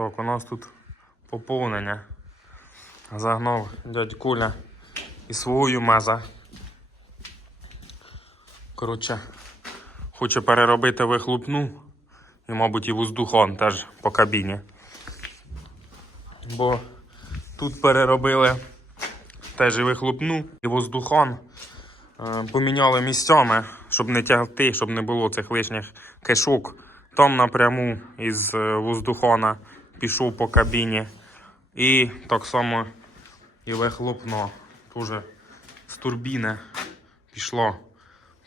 Так, у нас тут поповнення. Загнав дядь Коля і свою меза. Коротше, хоче переробити вихлопну і, мабуть, і воздухон теж по кабіні. Бо тут переробили теж і вихлопну, і воздухон. Е, Поміняли місцями, щоб не тягти, щоб не було цих лишніх кишок. Там напряму із е, воздухона пішов по кабіні. І так само і вихлопно. Тоже з турбіни пішло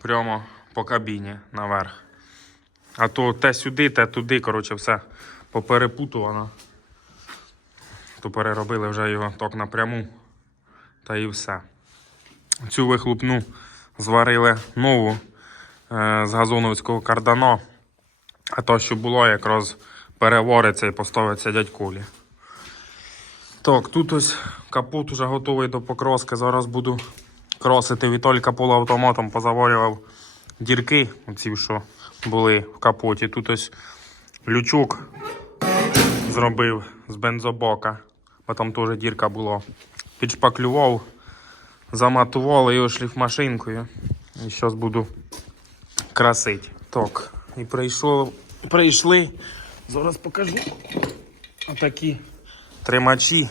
прямо по кабіні наверх. А то те сюди, те туди, коротше, все поперепутувано. То переробили вже його так напряму. Та і все. Цю вихлопну зварили нову е, з газоновського кардано. А то, що було, якраз перевориться і поставиться дядькулі. Так, тут ось капот уже готовий до покроски. Зараз буду кросити Вітолька полуавтоматом позаварював дірки, оці, що були в капоті. Тут ось лючок зробив з бензобока, бо там теж дірка була. Підшпаклював, заматували його шліфмашинкою. І зараз буду красити. Так, і прийшов, прийшли. Зараз покажу. Отакі тримачі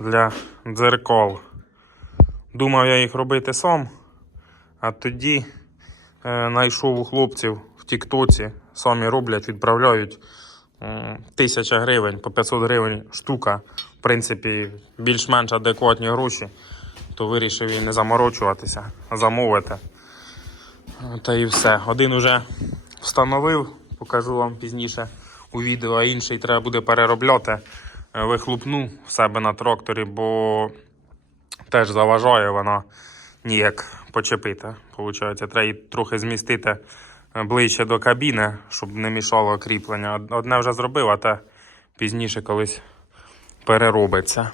для дзеркал. Думав я їх робити сам, а тоді е, знайшов у хлопців в Тіктоці, самі роблять, відправляють е, тисяча гривень по 500 гривень штука. В принципі, більш-менш адекватні гроші, то вирішив і не заморочуватися, а замовити. Е, Та і все. Один уже встановив, покажу вам пізніше у відео, а інший треба буде переробляти. Е, Вихлопну в себе на тракторі, бо теж заважає вона ніяк почепити. Получається, треба її трохи змістити е, ближче до кабіни, щоб не мішало кріплення. Одне вже зробив, а те пізніше колись переробиться.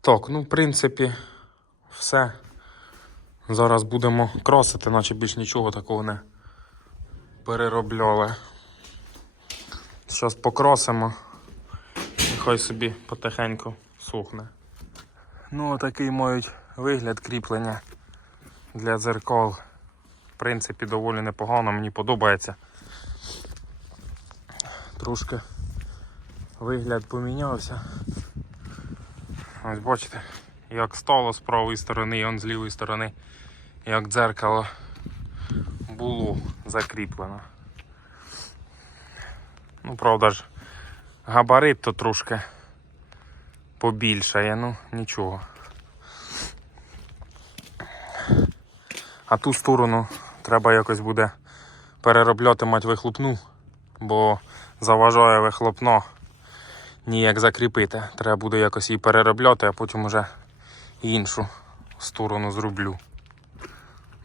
Так, ну, в принципі, все. Зараз будемо кросити, наче більш нічого такого не переробляли. Зараз покросимо. І хай собі потихеньку сухне. Ну, отакий мають вигляд кріплення для дзеркал. В принципі, доволі непогано, мені подобається. Трошки вигляд помінявся. Ось бачите, як стало з правої сторони, і он з лівої сторони, як дзеркало було закріплено. Ну, правда ж, габарит то трошки побільшає, ну нічого. А ту сторону треба якось буде переробляти мать вихлопну, бо заважає вихлопно ніяк закріпити. Треба буде якось її переробляти, а потім уже іншу сторону зроблю.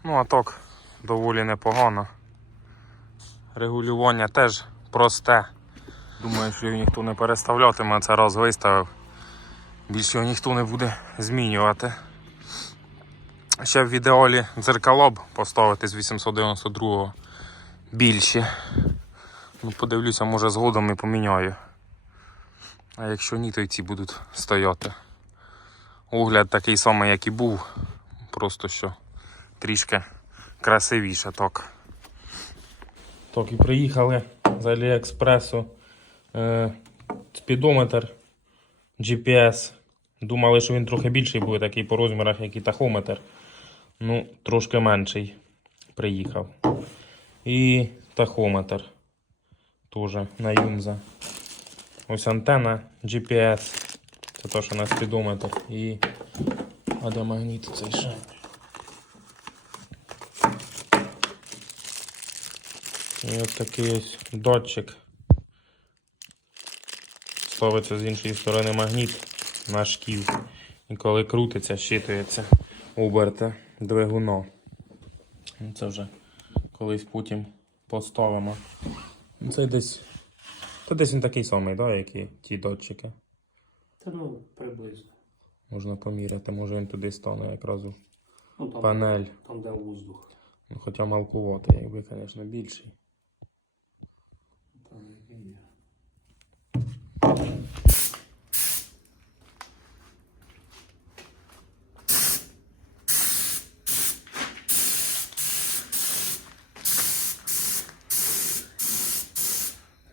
Ну а так, доволі непогано. Регулювання теж просте. Думаю, що його ніхто не переставлятиме, це раз виставив. Більше його ніхто не буде змінювати. Ще в ідеалі дзеркало б поставити з 892-го більші. Ну, подивлюся, може згодом і поміняю. А якщо ні, то й ці будуть стояти. Огляд такий самий, як і був. Просто що трішки красивіше так. Так, і приїхали з Аліекспресу е, спідометр GPS. Думали, що він трохи більший буде, такий по розмірах, як і тахометр. Ну, трошки менший приїхав. І тахометр теж на Юмза. Ось антенна GPS. Це те, що на спідометр. І. А цей ще? І ось такий ось датчик. Ставиться з іншої сторони магніт на шків. І коли крутиться, щитується оберти двигуна. Ну, Це вже колись потім поставимо. Це десь. Це десь він такий самий, да, як і ті датчики. Та ну, приблизно. Можна поміряти, може він туди стане якраз у Ну, там, панель. там де воздух. Ну, хоча малкувати, якби, звісно, більший. Там який є.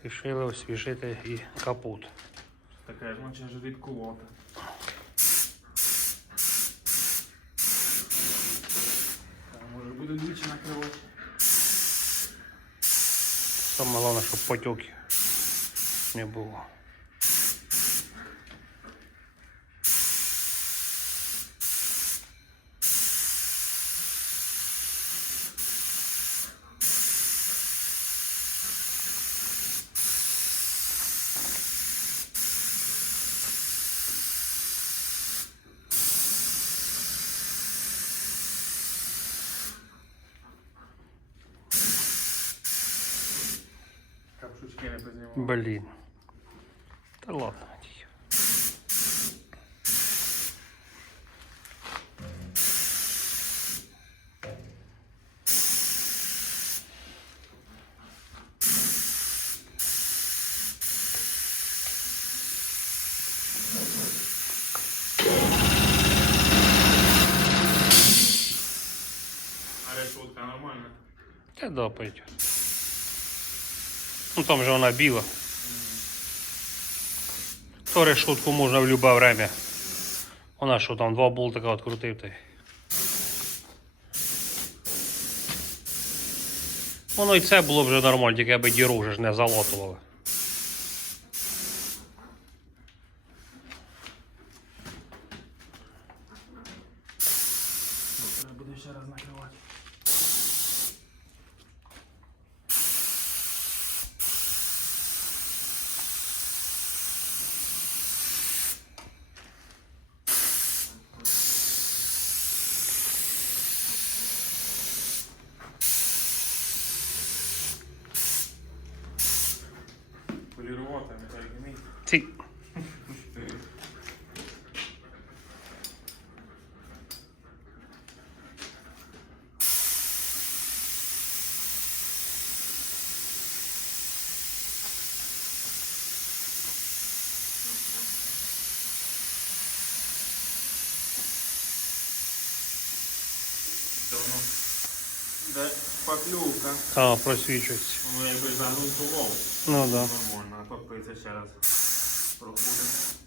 Рішили освіжити і капут. Таке наче ж відкувати. Може буде двічі накривати. Саме головне, щоб потьоків не було. Блин. Да ладно. решетка нормально? Да, да, пойдет. Ну там же вона біла. То решетку можна в любе время. Вона що там два болтика відкрутив ти. Воно і це було б вже нормально, тільки аби діру вже ж не залатували. Треба буде ще раз накривати. Полірувати, не так як мій. Ці. Це воно. Де шпаклюка. А, просвічується. Воно якби загрунтував. Ну да. Нормально, а то ще раз. Проходимо.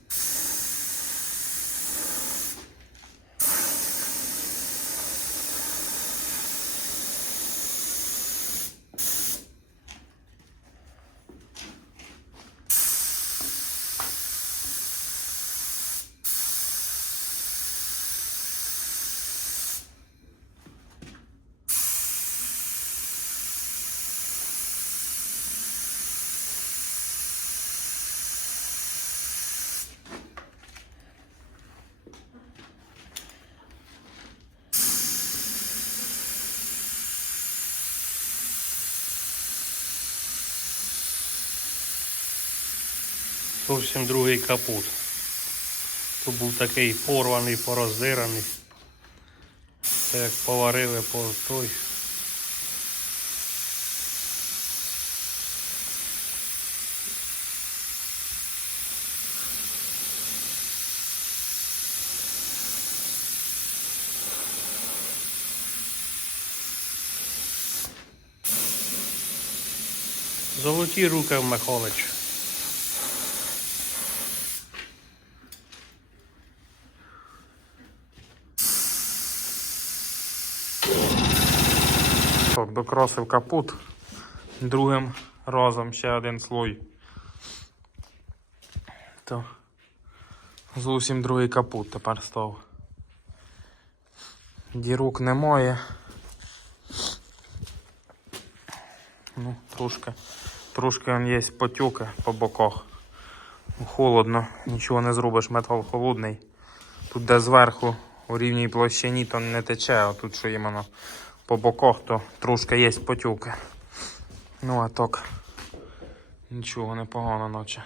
Зовсім другий капут. Тут був такий порваний, пороздираний. Це як поварили по той. Золоті руки в Михайловича. Так, докрасив капут. Другим разом ще один слой. То зовсім другий капут тепер став. Дірок немає. Ну, трошки. Трошки он є потьоки по боках. Холодно, нічого не зробиш, метал холодний. Тут де зверху у рівній площині то не тече, а тут що іменно по боках, то трошки є потюки. Ну а так. Нічого непогано наче.